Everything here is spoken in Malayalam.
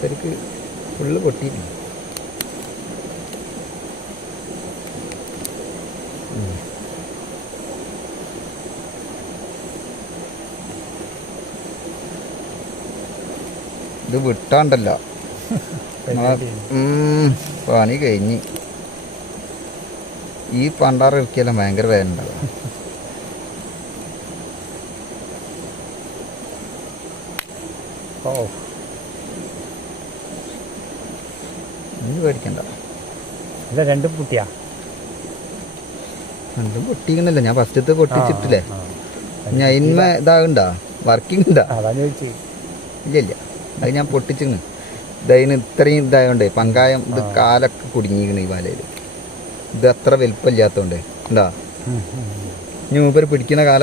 മൂപ്പർക്ക് ഫുള്ള് പൊട്ടിയിട്ടില്ല. ഇത് വിട്ടാണ്ടല്ലോ പണി കഴിഞ്ഞ്. ഈ പണ്ടാറ് ഇറക്കിയാലും ഭയങ്കര വേദന ഉണ്ടാവുക. ഇനി പേടിക്കണ്ട. രണ്ടും പൊട്ടിയാ? രണ്ടും പൊട്ടിക്കണല്ലോ. ഞാൻ ഫസ്റ്റത്തെ പൊട്ടിച്ചിട്ടില്ലേ. ഞാൻ ഇന്മ ഇതാകണ്ട വർക്കിംഗ് ഉണ്ടാ? ഇല്ല ഇല്ല, അത് ഞാൻ പൊട്ടിച്ചിന്ന്. ഇതതിന് ഇത്രയും ഇതായതുകൊണ്ട് പങ്കായം ഇത് കാലൊക്കെ കുടുങ്ങിക്കണ് ഈ വലയിൽ. ഇത് അത്ര വലുപ്പമില്ലാത്തതുകൊണ്ട് ഉണ്ടാ. ഇനി മൂപ്പര് പിടിക്കുന്ന കാലം